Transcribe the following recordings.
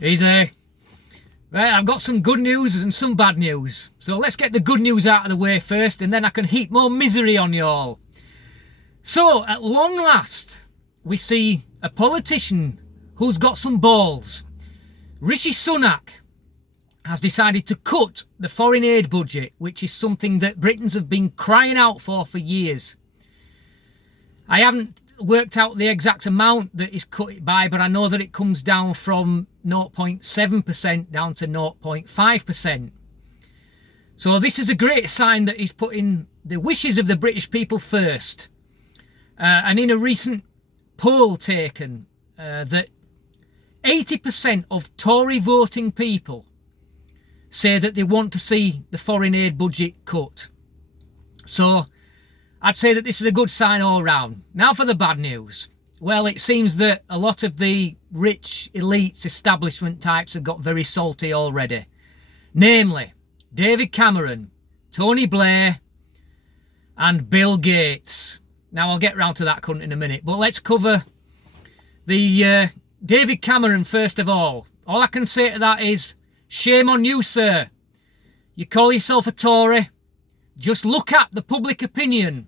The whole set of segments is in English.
Easy. Right, I've got some good news and some bad news. So let's get the good news out of the way first, and then I can heap more misery on you all. So, at long last, we see a politician who's got some balls. Rishi Sunak has decided to cut the foreign aid budget, which is something that Britons have been crying out for years. I haven't worked out the exact amount that is cut it by, but I know that it comes down from 0.7% down to 0.5%. So this is a great sign that he's putting the wishes of the British people first. And in a recent poll taken, that 80% of Tory voting people say that they want to see the foreign aid budget cut. So I'd say that this is a good sign all round. Now for the bad news. Well, it seems that a lot of the rich elites, establishment types have got very salty already. Namely, David Cameron, Tony Blair and Bill Gates. Now I'll get round to that cunt in a minute, but let's cover the David Cameron first of all. All I can say to that is, shame on you, sir. You call yourself a Tory. Just look at the public opinion.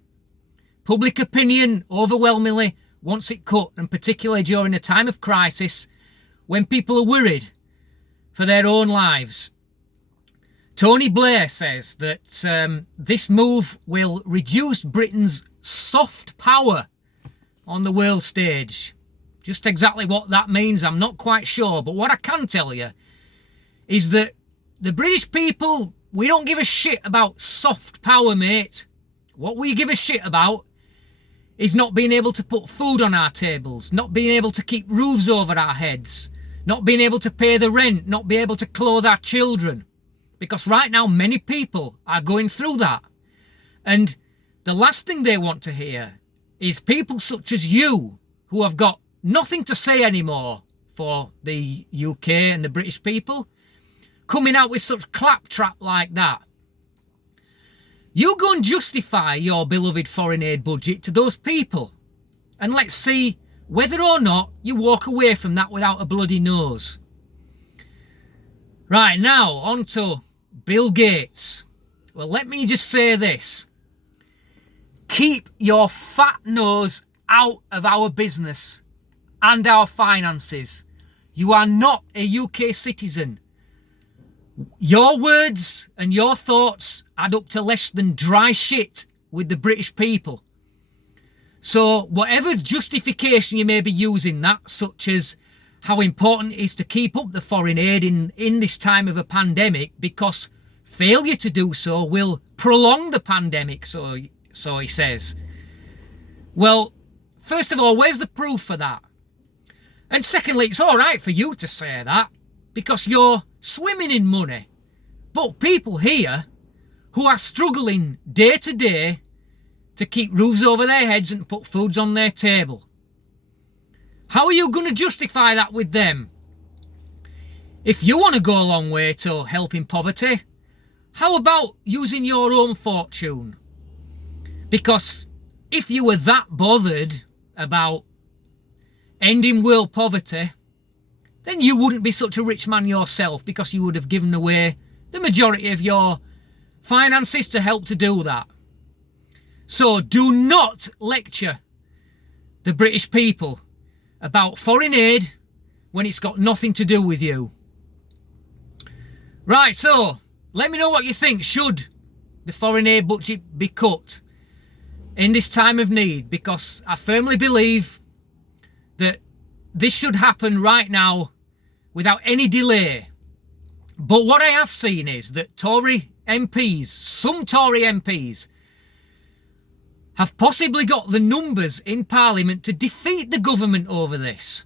Public opinion overwhelmingly wants it cut, and particularly during a time of crisis when people are worried for their own lives. Tony Blair says that this move will reduce Britain's soft power on the world stage. Just exactly what that means, I'm not quite sure. But what I can tell you is that the British people, we don't give a shit about soft power, mate. What we give a shit about is not being able to put food on our tables, not being able to keep roofs over our heads, not being able to pay the rent, not being able to clothe our children. Because right now, many people are going through that. And the last thing they want to hear is people such as you, who have got nothing to say anymore for the UK and the British people, coming out with such claptrap like that. You go and justify your beloved foreign aid budget to those people, and let's see whether or not you walk away from that without a bloody nose. Right, now on to Bill Gates. Well, let me just say this. Keep your fat nose out of our business and our finances. You are not a UK citizen. Your words and your thoughts add up to less than dry shit with the British people. So whatever justification you may be using that, such as how important it is to keep up the foreign aid in this time of a pandemic, because failure to do so will prolong the pandemic, so he says. Well, first of all, where's the proof for that? And secondly, it's all right for you to say that because you're swimming in money. But people here who are struggling day to day to keep roofs over their heads and put foods on their table, how are you going to justify that with them? If you want to go a long way to helping poverty, how about using your own fortune? Because if you were that bothered about ending world poverty, then you wouldn't be such a rich man yourself, because you would have given away the majority of your finances to help to do that. So do not lecture the British people about foreign aid when it's got nothing to do with you. Right, so let me know what you think. Should the foreign aid budget be cut in this time of need? Because I firmly believe that this should happen right now without any delay. But what I have seen is that Tory MPs, some Tory MPs, have possibly got the numbers in Parliament to defeat the government over this.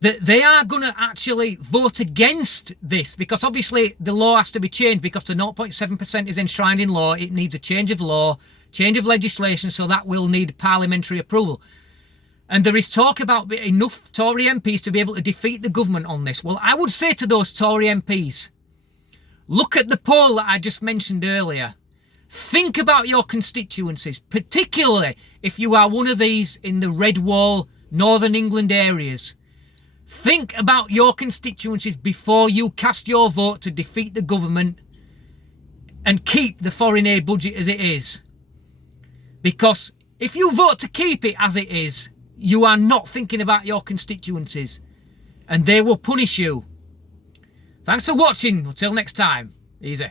That they are going to actually vote against this, because obviously the law has to be changed, because the 0.7% is enshrined in law. It needs a change of law, change of legislation, so that will need parliamentary approval. And there is talk about enough Tory MPs to be able to defeat the government on this. Well, I would say to those Tory MPs, look at the poll that I just mentioned earlier. Think about your constituencies, particularly if you are one of these in the Red Wall, Northern England areas. Think about your constituencies before you cast your vote to defeat the government and keep the foreign aid budget as it is. Because if you vote to keep it as it is, you are not thinking about your constituencies, and they will punish you. Thanks for watching. Until next time. Easy.